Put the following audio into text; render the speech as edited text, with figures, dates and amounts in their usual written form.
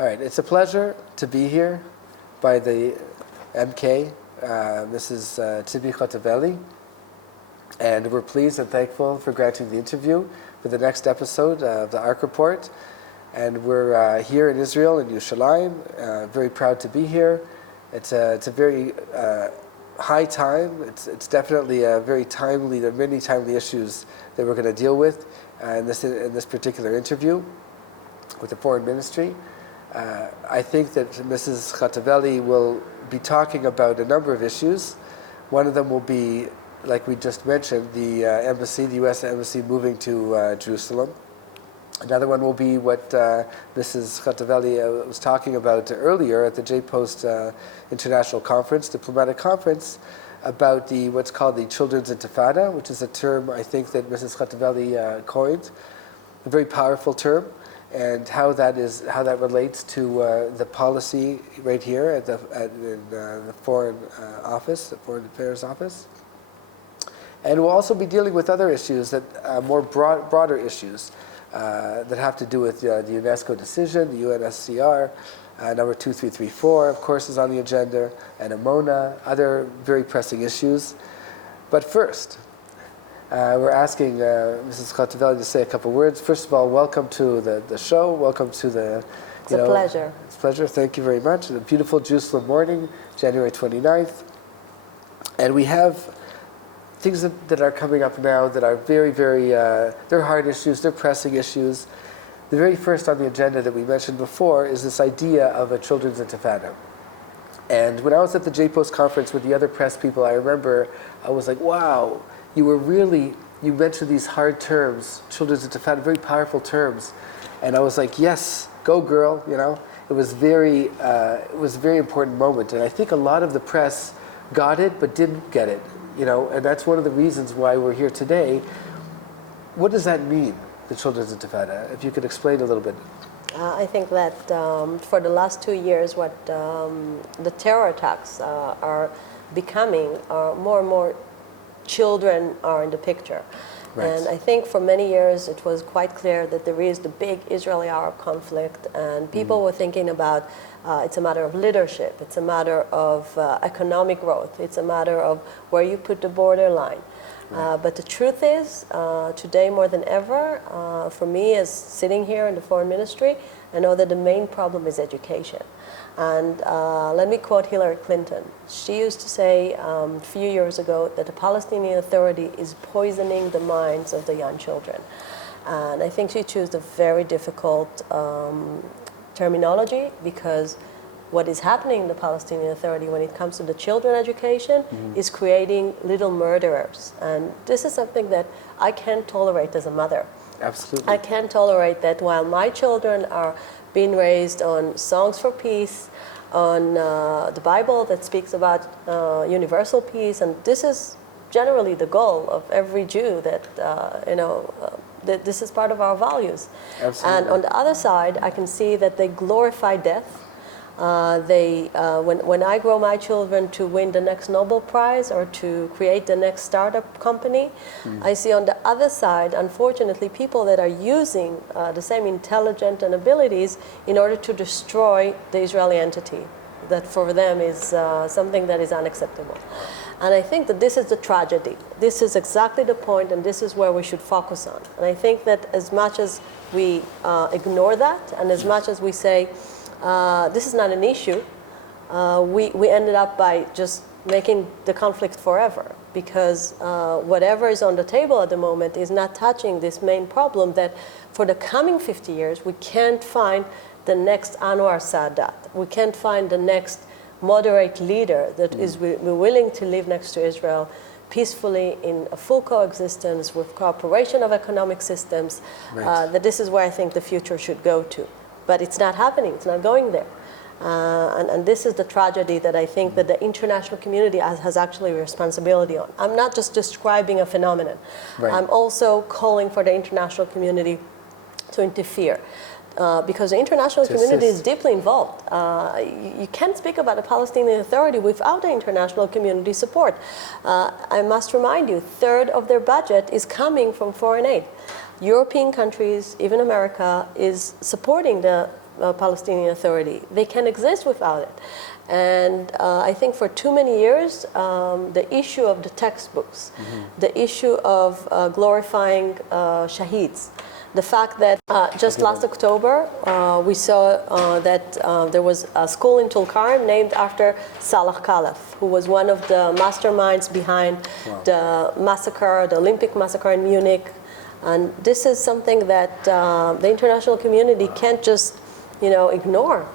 All right, it's a pleasure to be here by the MK, Mrs. Tzipi Hotovely, and we're pleased and thankful for granting the interview for the next episode of the ARK Report. And we're here in Israel, in Yerushalayim, very proud to be here. It's a very high time. It's definitely very timely. There are many timely issues that we're going to deal with in this particular interview with the Foreign Ministry. I think that Mrs. Hotovely will be talking about a number of issues. One of them will be, like we just mentioned, the embassy, the U.S. embassy moving to Jerusalem. Another one will be what Mrs. Hotovely was talking about earlier at the J-Post International Conference, diplomatic conference, about what's called the Children's Intifada, which is a term I think that Mrs. Hotovely coined, a very powerful term, and how that relates to the policy right here at the Foreign Office, the Foreign Affairs Office. And we'll also be dealing with other issues that more broader issues that have to do with the UNESCO decision, the UNSCR, number 2334, of course, is on the agenda, and Amona, other very pressing issues. But first, we're asking Mrs. Hotovely to say a couple words. First of all, welcome to the show. Welcome to the... It's a pleasure. It's a pleasure. Thank you very much. A beautiful Jerusalem morning, January 29th. And we have things that are coming up now that are very, very, they're hard issues, they're pressing issues. The very first on the agenda that we mentioned before is this idea of a children's intifada. And when I was at the J-Post conference with the other press people, I remember I was like, wow, you mentioned these hard terms, children's intifada, very powerful terms. And I was like, yes, go girl, you know. It was a very important moment. And I think a lot of the press got it, but didn't get it. You know, and that's one of the reasons why we're here today. What does that mean, the Children's Intifada? If you could explain a little bit. I think that for the last 2 years, what the terror attacks are becoming, more and more children are in the picture. Right. And I think for many years it was quite clear that there is the big Israeli-Arab conflict, and people were thinking about it's a matter of leadership, it's a matter of economic growth, it's a matter of where you put the border line. Right. But the truth is, today more than ever, for me as sitting here in the Foreign Ministry, I know that the main problem is education. And let me quote Hillary Clinton. She used to say a few years ago that the Palestinian Authority is poisoning the minds of the young children. And I think she chose a very difficult terminology, because what is happening in the Palestinian Authority when it comes to the children education is creating little murderers. And this is something that I can't tolerate as a mother. Absolutely. I can't tolerate that while my children are being raised on songs for peace, on the Bible that speaks about universal peace, and this is generally the goal of every Jew, that that this is part of our values. Absolutely. And on the other side, I can see that they glorify death. When I grow my children to win the next Nobel Prize or to create the next startup company, I see on the other side, unfortunately, people that are using the same intelligence and abilities in order to destroy the Israeli entity. That for them is something that is unacceptable. And I think that this is the tragedy. This is exactly the point, and this is where we should focus on. And I think that as much as we ignore that, and as much as we say, this is not an issue, we ended up by just making the conflict forever, because whatever is on the table at the moment is not touching this main problem, that for the coming 50 years we can't find the next Anwar Sadat. We can't find the next moderate leader that is willing to live next to Israel peacefully in a full coexistence with cooperation of economic systems. Right. That this is where I think the future should go to. But it's not happening, it's not going there. And this is the tragedy that I think that the international community has actually a responsibility on. I'm not just describing a phenomenon. Right. I'm also calling for the international community to interfere. Because the international community is deeply involved. You can't speak about the Palestinian Authority without the international community support. I must remind you, 1/3 of their budget is coming from foreign aid. European countries, even America, is supporting the Palestinian Authority. They can exist without it. And I think for too many years, the issue of the textbooks, the issue of glorifying shaheeds, the fact that just last October, we saw that there was a school in Tulkarm named after Salah Khalaf, who was one of the masterminds behind the massacre, the Olympic massacre in Munich. And this is something that the international community can't just ignore.